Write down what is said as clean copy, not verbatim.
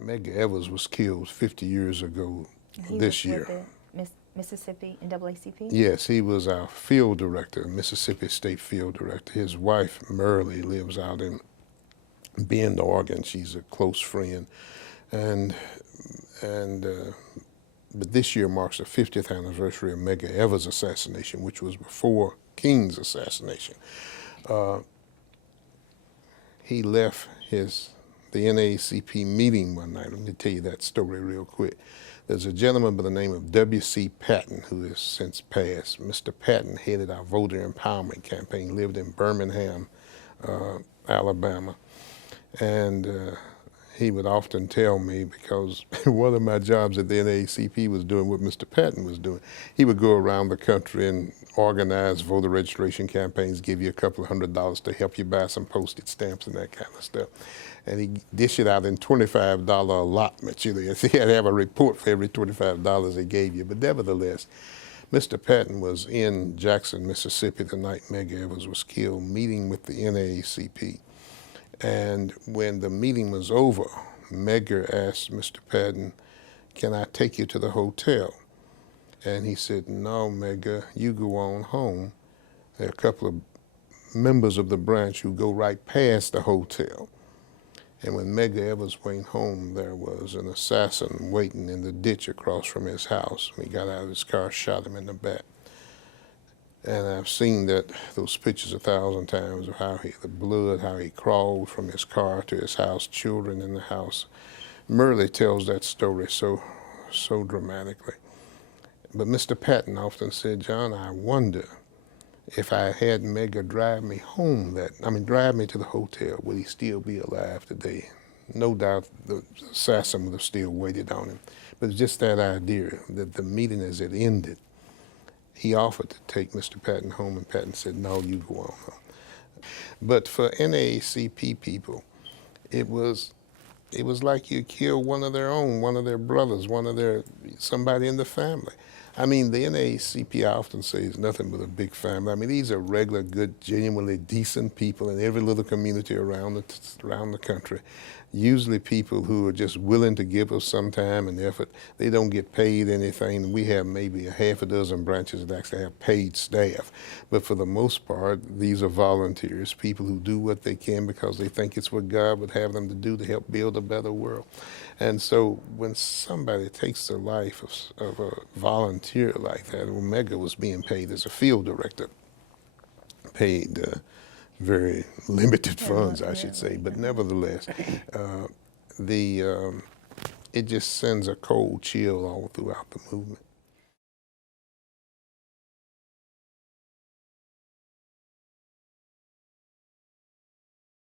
Medgar Evers was killed 50 years ago this year. He was with the Mississippi NAACP? Yes, he was our field director, Mississippi State field director. His wife, Merle, lives out in Bend, Oregon. She's a close friend. But this year marks the 50th anniversary of Medgar Evers' assassination, which was before King's assassination. He left the NAACP meeting one night. Let me tell you that story real quick. There's a gentleman by the name of W.C. Patton who has since passed. Mr. Patton headed our voter empowerment campaign, lived in Birmingham, Alabama. And he would often tell me, because one of my jobs at the NAACP was doing what Mr. Patton was doing. He would go around the country and organize voter registration campaigns, give you a couple of $100 to help you buy some postage stamps and that kind of stuff. And he'd dish it out in $25 allotments. You know, he had to have a report for every $25 he gave you. But nevertheless, Mr. Patton was in Jackson, Mississippi the night Medgar Evers was killed, meeting with the NAACP. And when the meeting was over, Medgar asked Mr. Patton, "Can I take you to the hotel?" And he said, "No, Medgar, you go on home. There are a couple of members of the branch who go right past the hotel." And when Medgar Evers went home, there was an assassin waiting in the ditch across from his house. He got out of his car, shot him in the back. And I've seen those pictures 1,000 times of the blood, how he crawled from his car to his house, children in the house. Merle tells that story so dramatically. But Mr. Patton often said, "John, I wonder if I had Medgar drive me drive me to the hotel, would he still be alive today?" No doubt the assassin would have still waited on him. But it's just that idea that the meeting as it ended, he offered to take Mr. Patton home, and Patton said, "No, you go on home." But for NAACP people, it was like you killed one of their own, one of their brothers, somebody in the family. I mean, the NAACP, I often say, is nothing but a big family. I mean, these are regular, good, genuinely decent people in every little community around the country. Usually people who are just willing to give us some time and effort. They don't get paid anything. We have maybe a half a dozen branches that actually have paid staff. But for the most part, these are volunteers, people who do what they can because they think it's what God would have them to do to help build a better world. And so when somebody takes the life of a volunteer like that, Medgar was being paid as a field director, paid very limited funds, I should say, but nevertheless, it just sends a cold chill all throughout the movement.